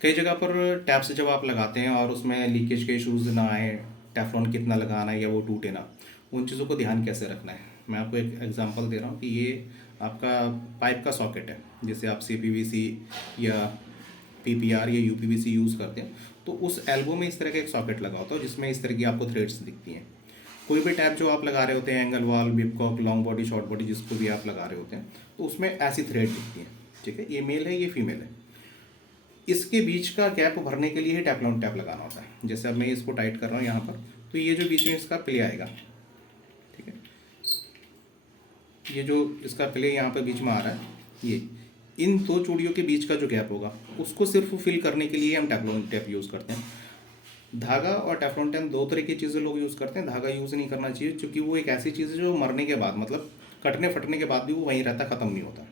कई जगह पर टैप से जब आप लगाते हैं और उसमें लीकेज के इश्यूज ना आए, टेफ्लॉन कितना लगाना है या वो टूटे ना, उन चीज़ों को ध्यान कैसे रखना है। मैं आपको एक एग्जांपल दे रहा हूँ कि ये आपका पाइप का सॉकेट है, जैसे आप CPVC या PPR या UPVC यूज़ करते हैं, तो उस एल्बो में इस तरह का एक सॉकेट लगा होता है जिसमें इस तरह की आपको थ्रेड्स दिखती हैं। कोई भी टैप जो आप लगा रहे होते हैं, angle valve, bibcock, long body, short body, जिसको भी आप लगा रहे होते हैं, तो उसमें ऐसी थ्रेड दिखती है। ठीक है, ये मेल है, ये फीमेल है। इसके बीच का गैप भरने के लिए ही टेफ्लॉन टैप लगाना होता है। जैसे अब मैं इसको टाइट कर रहा हूँ यहाँ पर, तो ये जो बीच में इसका प्ले आएगा, ठीक है, ये जो इसका प्ले यहाँ पर बीच में आ रहा है, ये इन दो चूड़ियों के बीच का जो गैप होगा उसको सिर्फ फिल करने के लिए हम टेफ्लॉन टैप यूज़ करते हैं। धागा और टेफ्लॉन टैप दो तरह की चीज़ें लोग यूज़ करते हैं। धागा यूज़ नहीं करना चाहिए, क्योंकि वो एक ऐसी चीज़ है जो मरने के बाद, मतलब कटने फटने के बाद भी वो वहीं रहता, ख़त्म नहीं होता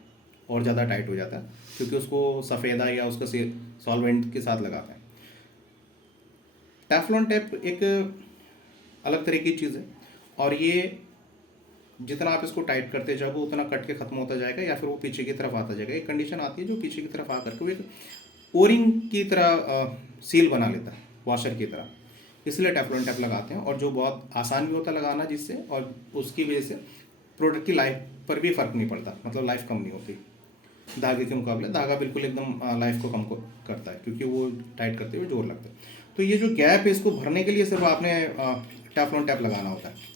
और ज़्यादा टाइट हो जाता है, क्योंकि उसको सफ़ेदा या उसका सॉल्वेंट के साथ लगाते हैं। टेफ्लॉन टेप एक अलग तरह की चीज़ है, और ये जितना आप इसको टाइट करते जाओगे उतना कट के ख़त्म होता जाएगा, या फिर वो पीछे की तरफ आता जाएगा। एक कंडीशन आती है जो पीछे की तरफ आकर के वो एक ओरिंग की तरह सील बना लेता है, वॉशर की तरह। इसलिए टेफ्लॉन टैप लगाते हैं, और जो बहुत आसान भी होता है लगाना, जिससे और उसकी वजह से प्रोडक्ट की लाइफ पर भी फ़र्क नहीं पड़ता, मतलब लाइफ कम नहीं होती धागे के मुकाबले। धागा बिल्कुल एकदम लाइफ को कम करता है, क्योंकि वो टाइट करते हुए जोर लगता है। तो ये जो गैप है, इसको भरने के लिए सिर्फ आपने टेफ्लॉन टैप लगाना होता है।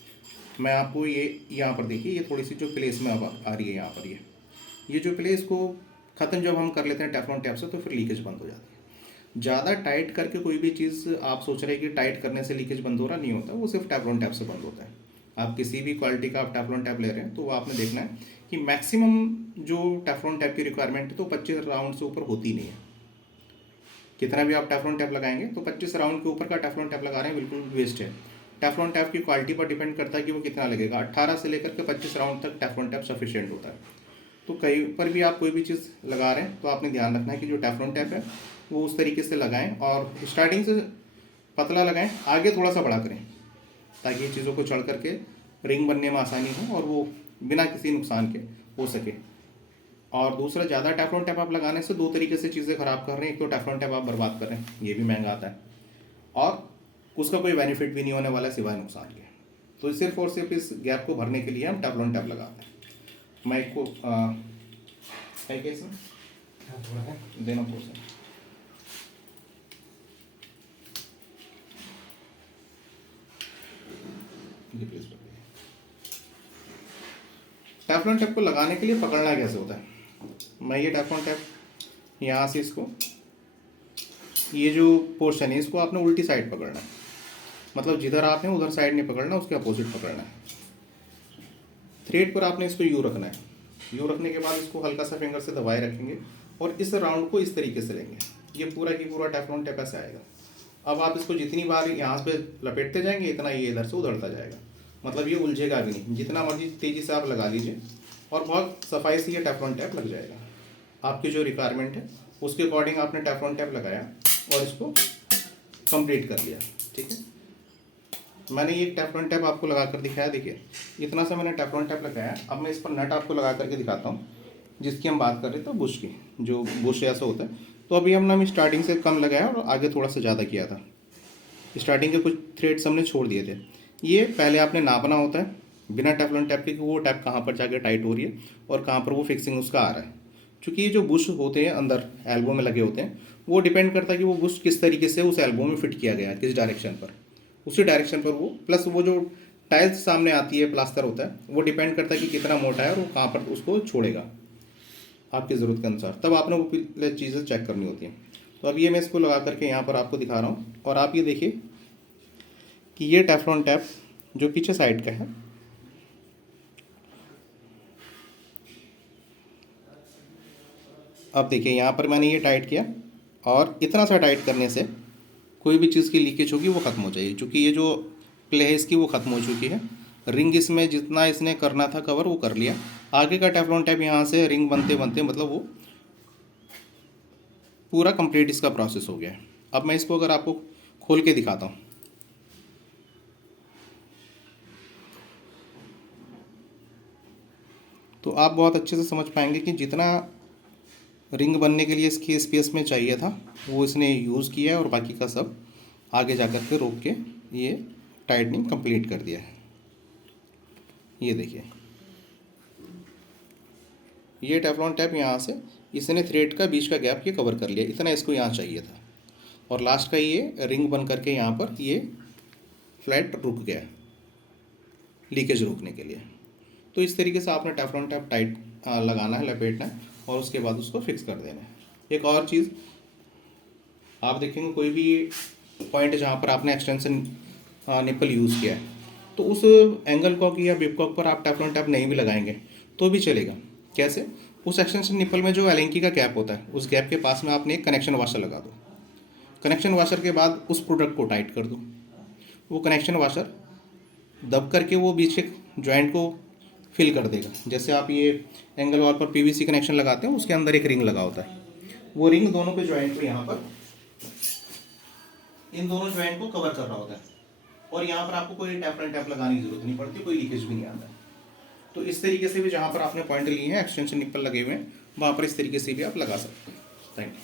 मैं आपको ये यहाँ पर देखिए, ये थोड़ी सी जो प्लेस में अब आ रही है यहाँ पर, ये जो प्लेस को ख़त्म जब हम कर लेते हैं टेफ्लॉन टैप से, तो फिर लीकेज बंद हो जाती है। ज़्यादा टाइट करके कोई भी चीज़ आप सोच रहे हैं कि टाइट करने से लीकेज बंद हो रहा, नहीं होता, वो सिर्फ टेफ्लॉन टैप से बंद होता है। आप किसी भी क्वालिटी का आप टेफ्लॉन टैप ले रहे हैं, तो वो आपने देखना है कि मैक्सिमम जो टेफ्लॉन टैप की रिक्वायरमेंट है, तो 25 राउंड से ऊपर होती नहीं है। कितना भी आप टेफ्लॉन टैप लगाएंगे, तो 25 राउंड के ऊपर का टेफ्लॉन टैप लगा रहे हैं, बिल्कुल वेस्ट है। टेफ्लॉन टैप की क्वालिटी पर डिपेंड करता है कि वो कितना लगेगा। 18 से लेकर के 25 राउंड तक टेफ्लॉन टैप सफिशिएंट होता है। तो कहीं पर भी आप कोई भी चीज़ लगा रहे हैं, तो आपने ध्यान रखना है कि जो टेफ्लॉन टैप है वो उस तरीके से लगाएं, और स्टार्टिंग से पतला लगाएं, आगे थोड़ा सा बड़ा करें, ताकि ये चीज़ों को चढ़ करके रिंग बनने में आसानी हो और वो बिना किसी नुकसान के हो सके। और दूसरा, ज़्यादा टेफ्लॉन टैप आप लगाने से दो तरीके से चीज़ें ख़राब कर रहे हैं। एक तो टेफ्लॉन टैप आप बर्बाद कर रहे हैं, ये भी महंगा आता है, और उसका कोई बेनिफिट भी नहीं होने वाला सिवाय नुकसान के। तो सिर्फ और सिर्फ इस गैप को भरने के लिए हम टेफ्लॉन टैप लगाते हैं। मैं को है क्या इसमें थोड़ा है देना पोर्सन। टेफ्लॉन टैप को लगाने के लिए पकड़ना कैसे होता है। मैं ये टेफ्लॉन टैप यहाँ से इसको, ये जो पोर्शन है इसको आपने उल्टी साइड पकड़ना है, मतलब जिधर आपने उधर साइड नहीं पकड़ना, उसके अपोजिट पकड़ना है। थ्रेड पर आपने इसको यू रखना है। यू रखने के बाद इसको हल्का सा फिंगर से दबाए रखेंगे, और इस राउंड को इस तरीके से लेंगे। ये पूरा की पूरा टेफ्लॉन टैप ऐसे आएगा। अब आप इसको जितनी बार यहाँ पे लपेटते जाएंगे, इतना ये इधर से उधरता जाएगा, मतलब ये उलझेगा भी नहीं। जितना मर्जी तेज़ी से आप लगा लीजिए, और बहुत सफाई से ये टेफ्लॉन टैप लग जाएगा। आपकी जो रिक्वायरमेंट है उसके अकॉर्डिंग आपने टेफ्लॉन टैप लगाया और इसको कंप्लीट कर लिया। ठीक है, मैंने ये टेफ्लॉन टैप आपको लगा कर दिखाया। देखिए, इतना सा मैंने टेफ्लॉन टैप लगाया। अब मैं इस पर नट आपको लगा करके दिखाता हूँ, जिसकी हम बात कर रहे थे, बुश की। जो बुश ऐसा होता है, तो अभी हमने स्टार्टिंग से कम लगाया और आगे थोड़ा सा ज़्यादा किया था। स्टार्टिंग के कुछ थ्रेड्स हमने छोड़ दिए थे। ये पहले आपने नापना होता है बिना टेफ्लॉन टैप के, कि वो टैप कहाँ पर जाके टाइट हो रही है और कहाँ पर वो फिक्सिंग उसका आ रहा है। क्योंकि ये जो बुश होते हैं अंदर एल्बो में लगे होते हैं, वो डिपेंड करता है कि वो बुश किस तरीके से उस एल्बो में फिट किया गया है, किस डायरेक्शन पर, उसी डायरेक्शन पर वो, प्लस वो जो टाइल्स सामने आती है, प्लास्टर होता है, वो डिपेंड करता है कि कितना मोटा है और वो कहाँ पर उसको छोड़ेगा आपकी ज़रूरत के अनुसार। तब आपने वो पहले चीज़ें चेक करनी होती हैं। तो अब ये मैं इसको लगा करके यहाँ पर आपको दिखा रहा हूँ, और आप ये देखिए कि ये टेफ्लॉन टैप जो पीछे साइड का है, अब देखिए यहाँ पर मैंने ये टाइट किया, और इतना सा टाइट करने से कोई भी चीज़ की लीकेज होगी वो ख़त्म हो जाएगी, क्योंकि ये जो प्ले है इसकी वो ख़त्म हो चुकी है। रिंग इसमें जितना इसने करना था कवर वो कर लिया। आगे का टेफ्लॉन टैप यहाँ से रिंग बनते बनते, मतलब वो पूरा कंप्लीट इसका प्रोसेस हो गया है। अब मैं इसको अगर आपको खोल के दिखाता हूँ, तो आप बहुत अच्छे से समझ पाएंगे कि जितना रिंग बनने के लिए इसकी स्पेस में चाहिए था वो इसने यूज़ किया है, और बाकी का सब आगे जा कर के रोक के ये टाइटनिंग कंप्लीट कर दिया है। ये देखिए, ये टेफ्लॉन टैप यहाँ से इसने थ्रेड का बीच का गैप ये कवर कर लिया, इतना इसको यहाँ चाहिए था, और लास्ट का ये रिंग बन करके यहाँ पर ये फ्लैट रुक गया लीकेज रोकने के लिए। तो इस तरीके से आपने टेफ्लॉन टैप टाइट लगाना है, लपेटना है, और उसके बाद उसको फिक्स कर देना है। एक और चीज़ आप देखेंगे, कोई भी पॉइंट जहाँ पर आपने एक्सटेंशन निपल यूज़ किया है तो उस एंगल कॉक या बिप कॉक पर आप टेफ्लॉन टैप नहीं भी लगाएंगे तो भी चलेगा। कैसे? उस एक्सटेंशन निपल में जो एलेंकी का गैप होता है उस गैप के पास में आपने एक कनेक्शन वाशर लगा दो। कनेक्शन वाशर के बाद उस प्रोडक्ट को टाइट कर दो। वो कनेक्शन वाशर दब करके वो बीच के जॉइंट को फिल कर देगा। जैसे आप ये एंगल वॉल पर पीवीसी कनेक्शन लगाते हैं, उसके अंदर एक रिंग लगा होता है, वो रिंग दोनों के जॉइंट को यहाँ पर इन दोनों जॉइंट को कवर कर रहा होता है, और यहाँ पर आपको कोई टेफ्लॉन टैप लगाने की जरूरत नहीं पड़ती, कोई लीकेज भी नहीं आता है। तो इस तरीके से भी जहाँ पर आपने पॉइंट लिए हैं एक्सटेंशन निप्पल लगे हुए हैं वहाँ पर इस तरीके से भी आप लगा सकते हैं। Thank you.